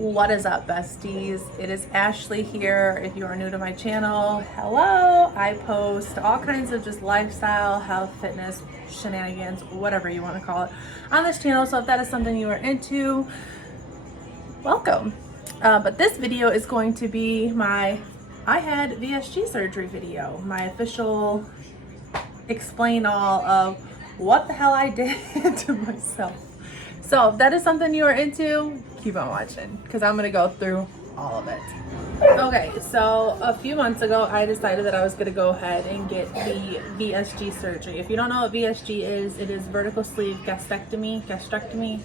What is up, besties? It is Ashley here. If you are new to my channel, hello. I post all kinds of just lifestyle, health, fitness, shenanigans, whatever you want to call it, on this channel. So if that is something you are into, welcome. But this video is going to be my I had VSG surgery video, my official explain all of what the hell I did to myself. So if that is something you are into, keep on watching because I'm gonna go through all of it. Okay, so a few months ago, I decided that I was gonna go ahead and get the VSG surgery. If you don't know what VSG is, it is vertical sleeve gastrectomy.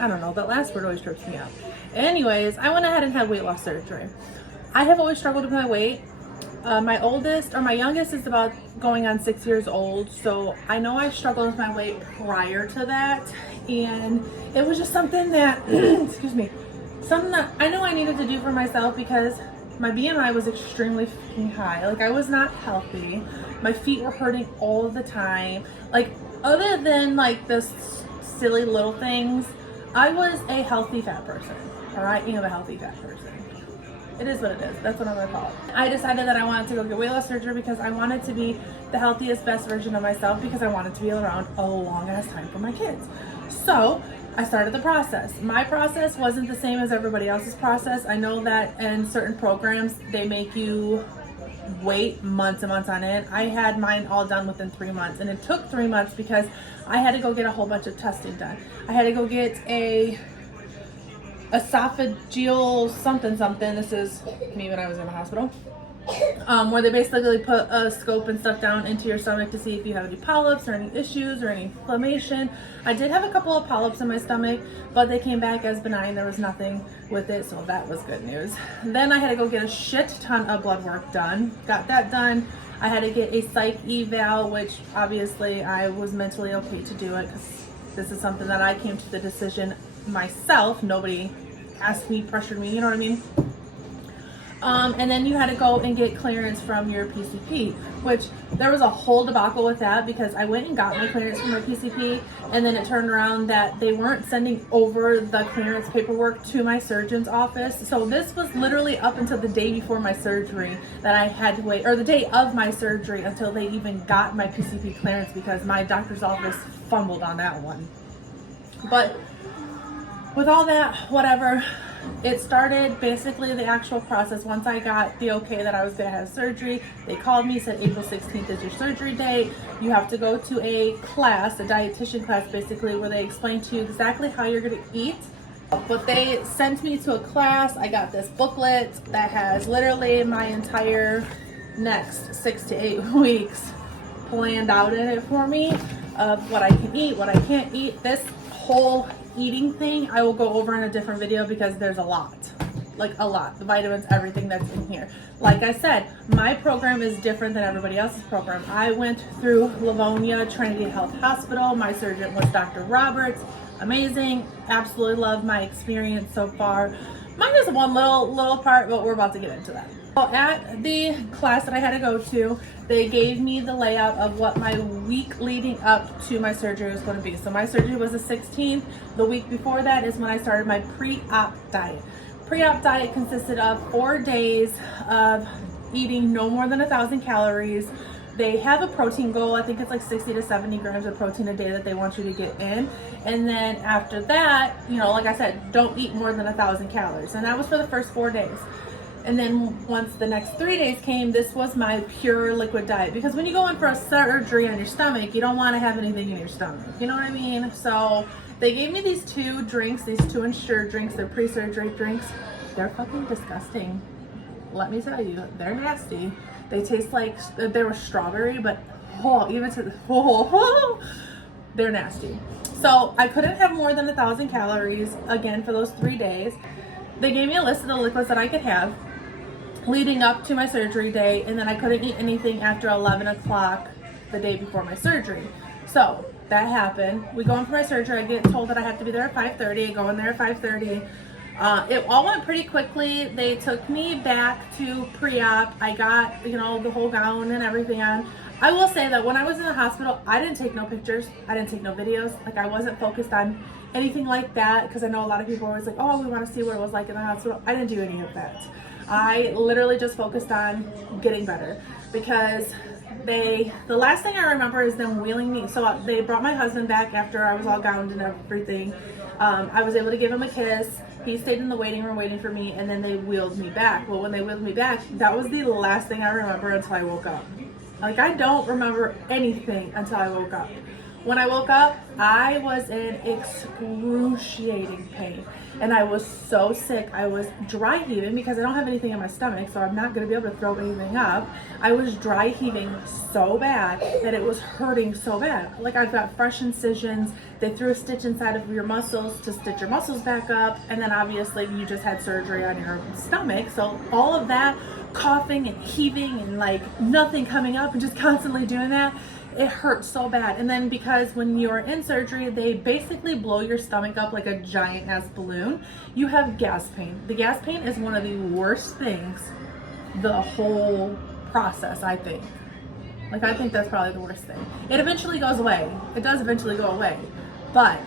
I don't know, that last word always trips me up. Anyways, I went ahead and had weight loss surgery. I have always struggled with my weight. My youngest is about going on 6 years old, so I know I struggled with my weight prior to that, and it was just something that, something that I know I needed to do for myself because my BMI was extremely fucking high. Like, I was not healthy. My feet were hurting all the time. Like, other than like this silly little things, I was a healthy fat person, or I am a healthy fat person. It is what it is. That's what I'm gonna call it. I decided that I wanted to go get weight loss surgery because I wanted to be the healthiest, best version of myself because I wanted to be around a long ass time for my kids. So I started the process. My process wasn't the same as everybody else's process. I know that in certain programs, they make you wait months and months on end. I had mine all done within 3 months, and it took 3 months because I had to go get a whole bunch of testing done. I had to go get a esophageal something. This is me when I was in the hospital, where they basically put a scope and stuff down into your stomach to see if you have any polyps or any issues or any inflammation. I did have a couple of polyps in my stomach, but they came back as benign. There was nothing with it, so that was good news. Then I had to go get a shit ton of blood work done. Got that done. I had to get a psych eval, which obviously I was mentally okay to do it because this is something that I came to the decision myself. Nobody asked me, pressured me, you know what I mean? And then you had to go and get clearance from your PCP, which there was a whole debacle with that because I went and got my clearance from my PCP, and then it turned around that they weren't sending over the clearance paperwork to my surgeon's office. So this was literally up until the day before my surgery that I had to wait, or the day of my surgery, until they even got my PCP clearance because my doctor's office fumbled on that one. But with all that, whatever, it started basically the actual process. Once I got the okay that I was gonna have surgery, they called me, said April 16th is your surgery date. You have to go to a class, a dietitian class basically, where they explain to you exactly how you're gonna eat. But they sent me to a class. I got this booklet that has literally my entire next 6 to 8 weeks planned out in it for me, of what I can eat, what I can't eat. This whole eating thing I will go over in a different video because there's a lot, like a lot, the vitamins, everything that's in here. Like I said, my program is different than everybody else's program. I went through Livonia Trinity Health Hospital. My surgeon was Dr. Roberts. Amazing. Absolutely love my experience so far. Mine is one little part, but we're about to get into that. So at the class that I had to go to, they gave me the layout of what my week leading up to my surgery was going to be. So my surgery was the 16th. The week before that is when I started my pre-op diet. Pre-op diet consisted of 4 days of eating no more than 1,000 calories. They have a protein goal. I think it's like 60 to 70 grams of protein a day that they want you to get in. And then after that, you know, like I said, don't eat more than 1,000 calories. And that was for the first 4 days. And then once the next 3 days came, this was my pure liquid diet. Because when you go in for a surgery on your stomach, you don't want to have anything in your stomach. You know what I mean? So they gave me these 2 drinks, these 2 Ensure drinks. They're pre-surgery drinks. They're fucking disgusting. Let me tell you, they're nasty. They taste like they were strawberry, but they're nasty. So I couldn't have more than 1,000 calories, again, for those 3 days. They gave me a list of the liquids that I could have leading up to my surgery day, and then I couldn't eat anything after 11 o'clock the day before my surgery. So that happened. We go in for my surgery. I get told that I have to be there at 5:30. I go in there at 5:30. It all went pretty quickly. They took me back to pre-op. I got, you know, the whole gown and everything on. I will say that when I was in the hospital, I didn't take no pictures. I didn't take no videos. Like, I wasn't focused on anything like that, because I know a lot of people are always like, oh, we want to see what it was like in the hospital. I didn't do any of that. I literally just focused on getting better, because the last thing I remember is them wheeling me. So they brought my husband back after I was all gowned and everything. I was able to give him a kiss. He stayed in the waiting room waiting for me, and then they wheeled me back. Well, when they wheeled me back, that was the last thing I remember until I woke up. Like, I don't remember anything until I woke up. When I woke up, I was in excruciating pain, and I was so sick. I was dry heaving because I don't have anything in my stomach, so I'm not going to be able to throw anything up. I was dry heaving so bad that it was hurting so bad. Like, I've got fresh incisions. They threw a stitch inside of your muscles to stitch your muscles back up, and then obviously you just had surgery on your stomach. So all of that coughing and heaving and like nothing coming up and just constantly doing that, it hurt so bad. And then because when you're in surgery, they basically blow your stomach up like a giant ass balloon, you have gas pain. The gas pain is one of the worst things the whole process, I think. Like, I think that's probably the worst thing. It eventually goes away. It does eventually go away. But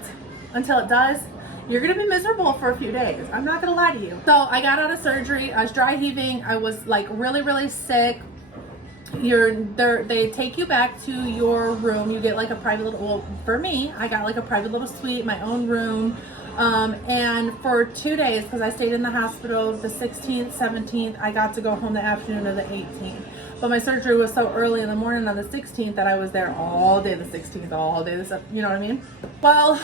until it does, you're gonna be miserable for a few days. I'm not gonna lie to you. So I got out of surgery. I was dry heaving. I was like really, really sick. They take you back to your room. You get like a private little, well, for me, I got like a private little suite, my own room. And for 2 days, because I stayed in the hospital the 16th, 17th, I got to go home the afternoon of the 18th. But my surgery was so early in the morning on the 16th that I was there all day the 16th, all day the, you know what I mean? Well,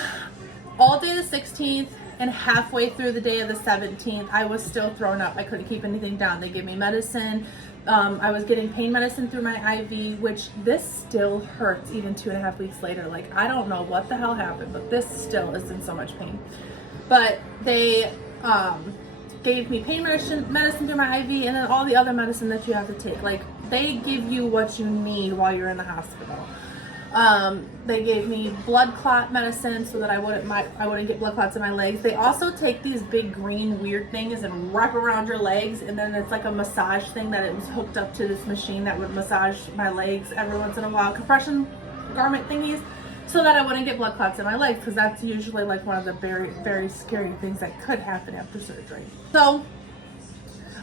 all day the 16th and halfway through the day of the 17th, I was still thrown up. I couldn't keep anything down. They gave me medicine. I was getting pain medicine through my IV, which this still hurts even 2.5 weeks later. Like, I don't know what the hell happened, but this still is in so much pain. But they gave me pain medicine through my IV, and then all the other medicine that you have to take. Like, they give you what you need while you're in the hospital. They gave me blood clot medicine so that I wouldn't get blood clots in my legs. They also take these big green weird things and wrap around your legs, and then it's like a massage thing that it was hooked up to this machine that would massage my legs every once in a while, compression garment thingies, so that I wouldn't get blood clots in my legs, because that's usually like one of the very, very scary things that could happen after surgery. So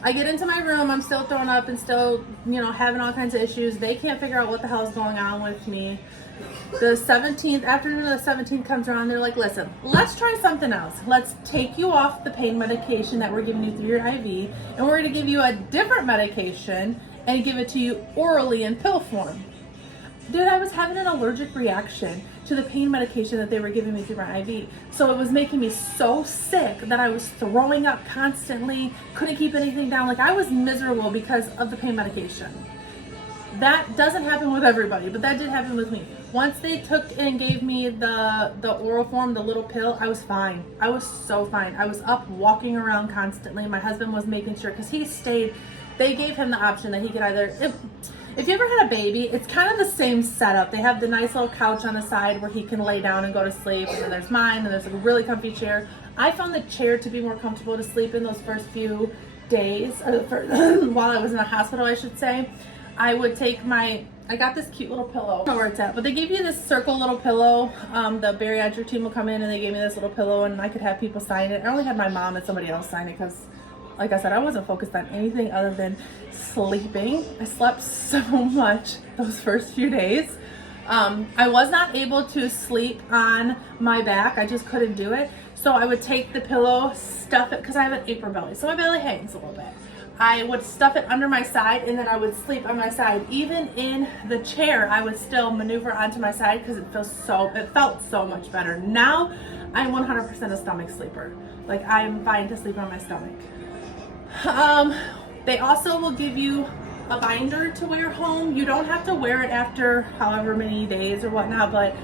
I get into my room, I'm still throwing up and still, you know, having all kinds of issues. They can't figure out what the hell is going on with me. The 17th, afternoon of the 17th comes around, they're like, listen, let's try something else. Let's take you off the pain medication that we're giving you through your IV, and we're gonna give you a different medication and give it to you orally in pill form. Dude, I was having an allergic reaction to the pain medication that they were giving me through my IV. So it was making me so sick that I was throwing up constantly, couldn't keep anything down. Like, I was miserable because of the pain medication. That doesn't happen with everybody, but that did happen with me. Once they took and gave me the oral form, the little pill, I was fine. I was so fine. I was up walking around constantly. My husband was making sure, because he stayed, they gave him the option that he could either, if you ever had a baby, it's kind of the same setup. They have the nice little couch on the side where he can lay down and go to sleep, and then there's mine, and there's a really comfy chair. I found the chair to be more comfortable to sleep in those first few days, while I was in the hospital, I should say. I would take I got this cute little pillow. I don't know where it's at, but they gave you this circle little pillow. The bariatric team will come in and they gave me this little pillow, and I could have people sign it. I only had my mom and somebody else sign it because, like I said, I wasn't focused on anything other than sleeping. I slept so much those first few days. I was not able to sleep on my back. I just couldn't do it. So I would take the pillow, stuff it, because I have an apron belly, so my belly hangs a little bit. I would stuff it under my side, and then I would sleep on my side. Even in the chair, I would still maneuver onto my side because it felt so much better. Now, I'm 100% a stomach sleeper. Like, I'm fine to sleep on my stomach. They also will give you a binder to wear home. You don't have to wear it after however many days or whatnot, but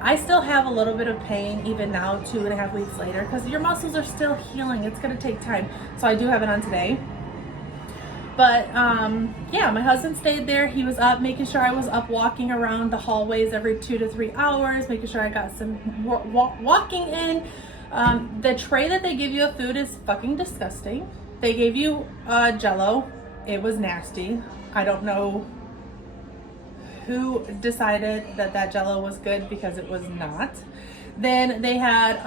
I still have a little bit of pain even now, 2.5 weeks later, because your muscles are still healing. It's going to take time. So I do have it on today. But yeah, my husband stayed there. He was up, making sure I was up walking around the hallways every 2 to 3 hours, making sure I got some walking in. The tray that they give you of food is fucking disgusting. They gave you Jello. It was nasty. I don't know. who decided that that Jell-O was good, because it was not. Then they had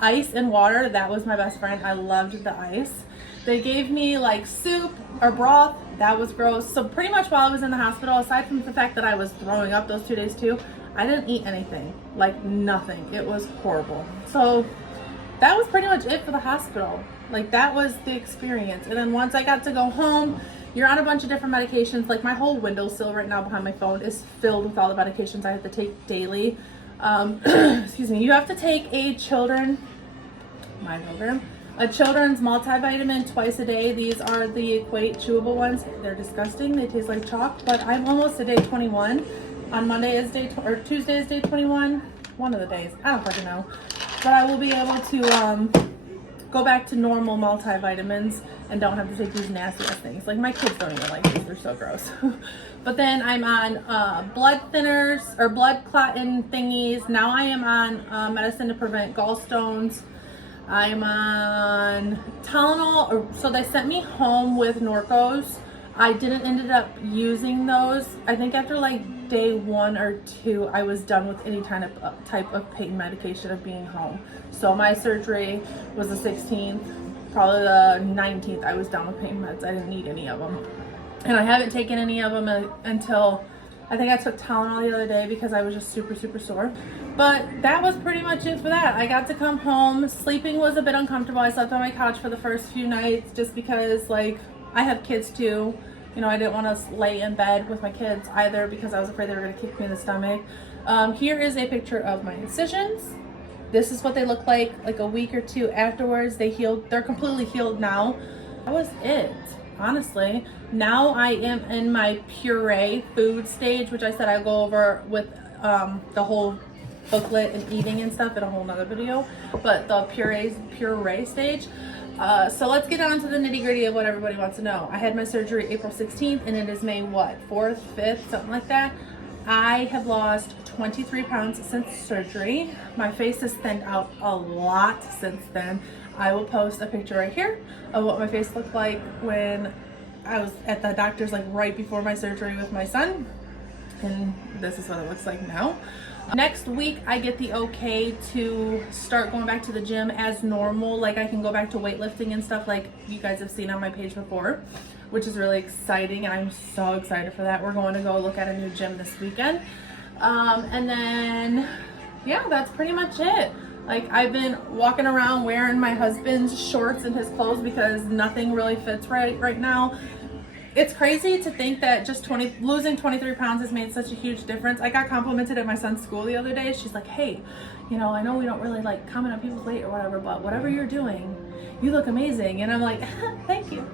ice and water. That was my best friend. I loved the ice. They gave me like soup or broth. That was gross. So pretty much while I was in the hospital, aside from the fact that I was throwing up those 2 days too, I didn't eat anything, like nothing. It was horrible. So that was pretty much it for the hospital. Like that was the experience. And then once I got to go home, you're on a bunch of different medications. Like my whole windowsill right now behind my phone is filled with all the medications I have to take daily. Excuse me. You have to take a children's multivitamin twice a day. These are the Equate chewable ones. They're disgusting. They taste like chalk, but I'm almost to day 21. On Monday is Tuesday is day 21. One of the days. I don't fucking know. But I will be able to go back to normal multivitamins and don't have to take these nasty ass things. Like my kids don't even like these. They're so gross. But then I'm on blood thinners or blood clotting thingies. Now I am on medicine to prevent gallstones. I'm on Tylenol. So they sent me home with Norcos. I didn't ended up using those. I think after like day 1 or 2, I was done with any kind of type of pain medication of being home. So my surgery was the 16th, probably the 19th. I was done with pain meds. I didn't need any of them. And I haven't taken any of them until I think I took Tylenol the other day because I was just super, super sore. But that was pretty much it for that. I got to come home. Sleeping was a bit uncomfortable. I slept on my couch for the first few nights just because like I have kids too. You know, I didn't want to lay in bed with my kids either because I was afraid they were going to kick me in the stomach. Here is a picture of my incisions. This is what they look like a week or 2 afterwards. They healed. They're completely healed now. That was it, honestly. Now I am in my puree food stage, which I said I'll go over with the whole booklet and eating and stuff in a whole nother video. But the puree stage. So let's get on to the nitty gritty of what everybody wants to know. I had my surgery April 16th and it is May what? 4th, 5th, something like that. I have lost 23 pounds since surgery. My face has thinned out a lot since then. I will post a picture right here of what my face looked like when I was at the doctor's like right before my surgery with my son. And this is what it looks like now. Next week, I get the okay to start going back to the gym as normal. Like I can go back to weightlifting and stuff like you guys have seen on my page before, which is really exciting. And I'm so excited for that. We're going to go look at a new gym this weekend. And then, yeah, that's pretty much it. Like I've been walking around wearing my husband's shorts and his clothes because nothing really fits right now. It's crazy to think that just losing 23 pounds has made such a huge difference. I got complimented at my son's school the other day. She's like, hey, you know, I know we don't really like comment on people's weight or whatever, but whatever you're doing, you look amazing. And I'm like, thank you.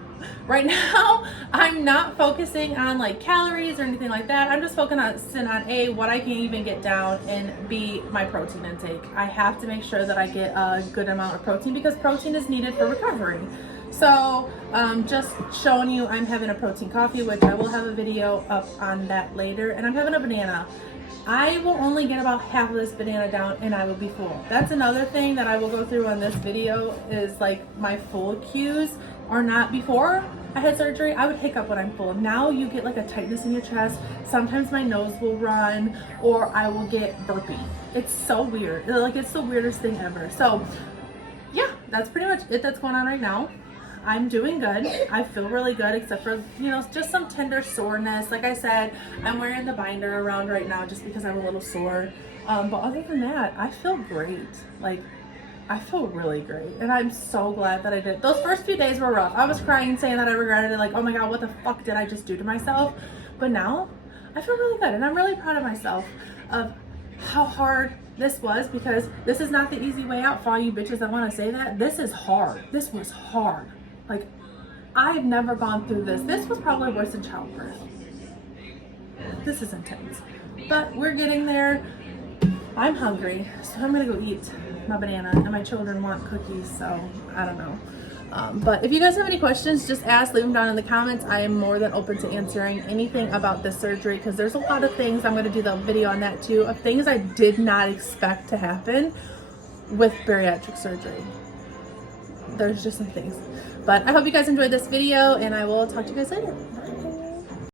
Right now, I'm not focusing on like calories or anything like that. I'm just focusing on A, what I can even get down, and B, my protein intake. I have to make sure that I get a good amount of protein because protein is needed for recovery. So just showing you, I'm having a protein coffee, which I will have a video up on that later, and I'm having a banana. I will only get about half of this banana down and I will be full. That's another thing that I will go through on this video is like my full cues are not before I had surgery. I would hiccup when I'm full. Now you get like a tightness in your chest. Sometimes my nose will run or I will get burpy. It's so weird. Like it's the weirdest thing ever. So yeah, that's pretty much it that's going on right now. I'm doing good. I feel really good except for, you know, just some tender soreness. Like I said, I'm wearing the binder around right now just because I'm a little sore. But other than that, I feel great. Like, I feel really great. And I'm so glad that I did. Those first few days were rough. I was crying saying that I regretted it. Like, oh my God, what the fuck did I just do to myself? But now, I feel really good. And I'm really proud of myself of how hard this was because this is not the easy way out for all you bitches that want to say that. This is hard. This was hard. Like, I've never gone through this. This was probably worse than childbirth. This is intense. But we're getting there. I'm hungry, so I'm gonna go eat my banana, and my children want cookies, so I don't know. But if you guys have any questions, just ask, leave them down in the comments. I am more than open to answering anything about this surgery because there's a lot of things. I'm gonna do the video on that too, of things I did not expect to happen with bariatric surgery. There's just some things. But I hope you guys enjoyed this video, and I will talk to you guys later.